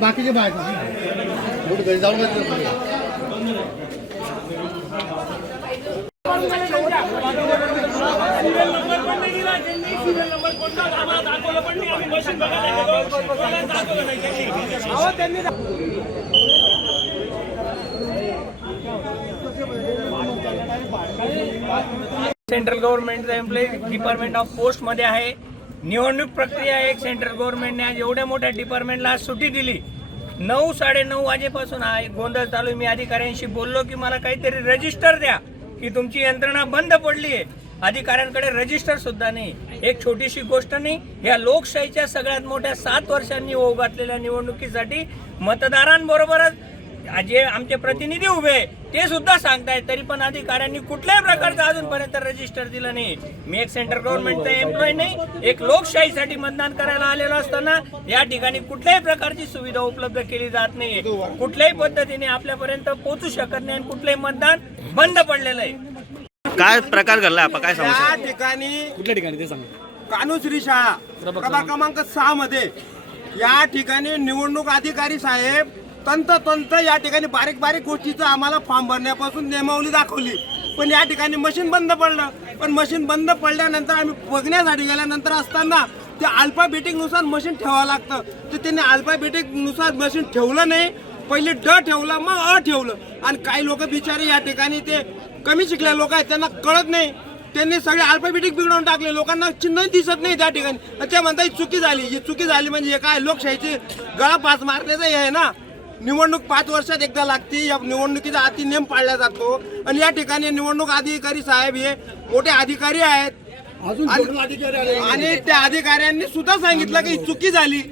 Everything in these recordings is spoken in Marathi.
बाकीचे बाहेर घरी जाऊन सेंट्रल गव्हर्नमेंटचा एम्प्लॉई डिपार्टमेंट ऑफ पोस्ट मध्ये आहे. निवडणूक प्रक्रिया एक सेंट्रल गव्हर्नमेंटने आज एवढ्या मोठ्या डिपार्टमेंटला आज सुट्टी दिली. 9 साडेनऊ वाजेपासून हा एक गोंधळ चालू. मी अधिकाऱ्यांशी बोललो की मला काहीतरी रजिस्टर द्या की तुमची यंत्रणा बंद पडली आहे. अधिकाऱ्यांकडे रजिस्टर सुद्धा नाही. एक छोटीशी गोष्ट नाही, या लोकशाहीच्या सगळ्यात मोठ्या 7 वर्षांनी ओघ घातलेल्या निवडणुकीसाठी मतदारांबरोबरच जे आमचे प्रतिनिधी उभे ते सुद्धा सांगतायत, तरी पण अधिकाऱ्यांनी कुठल्याही प्रकारचं अजूनपर्यंत रजिस्टर दिलं नाही. मी एक सेंट्रल गव्हर्नमेंटचा एम्प्लॉय नाही, एक लोकशाहीसाठी मतदान करायला आलेलो असताना या ठिकाणी कुठल्याही प्रकारची सुविधा उपलब्ध केली जात नाही. कुठल्याही पद्धतीने आपल्यापर्यंत पोहोचू शकत नाही आणि कुठलंही मतदान बंद पडलेलं आहे. काय प्रकार घडला आपण काय सांगू या ठिकाणी कुठल्या ठिकाणी ते सांगा. कानुश्री शाळा प्रभाग क्रमांक 6 मध्ये या ठिकाणी निवडणूक अधिकारी साहेब तंतोतंत या ठिकाणी बारीक बारीक गोष्टीचं आम्हाला फॉर्म भरण्यापासून नियमावली दाखवली, पण या ठिकाणी मशीन बंद पडलं. पण मशीन बंद पडल्यानंतर आम्ही बघण्यासाठी गेल्यानंतर असताना ते अल्फाबेटिकनुसार मशीन ठेवावं लागतं. तर त्यांनी अल्फाबेटिकनुसार मशीन ठेवलं नाही, पहिले ड ठेवलं मग अ ठेवलं. आणि काही लोक बिचारे या ठिकाणी ते कमी शिकले लोक आहेत, त्यांना कळत नाही, त्यांनी सगळे अल्फाबेटिक बिघडवून टाकले. लोकांना चिन्ह दिसत नाही त्या ठिकाणी. ते म्हणतात चुकी झाली. ही चुकी झाली म्हणजे हे काय लोकशाहीची गळा पास मारण्याचं हे आहे ना. निवडणूक 5 वर्षात एकदा लागते. या निवडणुकीचा अति नियम पाळला जातो आणि या ठिकाणी निवडणूक अधिकारी साहेब हे मोठे अधिकारी आहेत. आणि त्या अधिकाऱ्यांनी सुद्धा सांगितलं की चुकी झाली.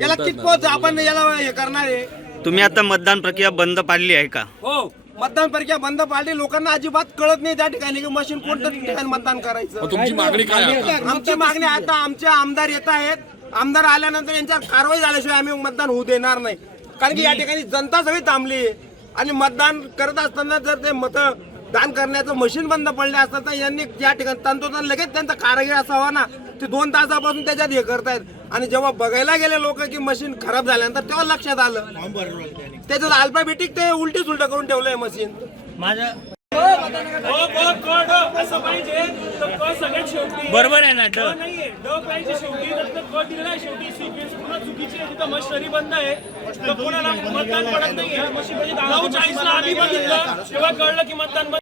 याला कितपत आपण याला हे करणार आहे. तुम्ही आता मतदान प्रक्रिया बंद पाडली आहे का? हो, मतदान प्रक्रिया बंद पाडली. लोकांना अजिबात कळत नाही त्या ठिकाणी की मशीन कोणत्या ठिकाणी मतदान करायचं. तुमची मागणी काय? आमची मागणी आता आमचे आमदार येत आहेत. आमदार आल्यानंतर यांच्यावर कारवाई झाल्याशिवाय आम्ही मतदान होऊ देणार नाही. कारण की या ठिकाणी जनता सगळी थांबली आहे आणि मतदान करत असताना जर ते मतदान करण्याचं मशीन बंद पडले असतात तर यांनी या ठिकाणी तंतोतंत लगेच त्यांचा कारागीर असावा ना. ते 2 तासापासून त्याच्यात हे करतायत. आणि जेव्हा बघायला गेले लोक की मशीन खराब झाल्यानंतर तेव्हा लक्षात आलं त्याच्यात अल्फाबेटिक ते उलटी सुलट करून ठेवलंय मशीन. माझं असं पाहिजे तर क सगळ्यात शेवटी बरोबर आहे ना. नाहीये ड पाहिजे शेवटी, तर क दिलेला आहे शेवटी. सिक्वेन्स पुन्हा चुकीची आहे. तिथं मशिनरी बंद आहे तर कोणाला मतदान पडत नाहीये. 9:40 ला आम्ही बघितलं तेव्हा कळलं की मतदान बंद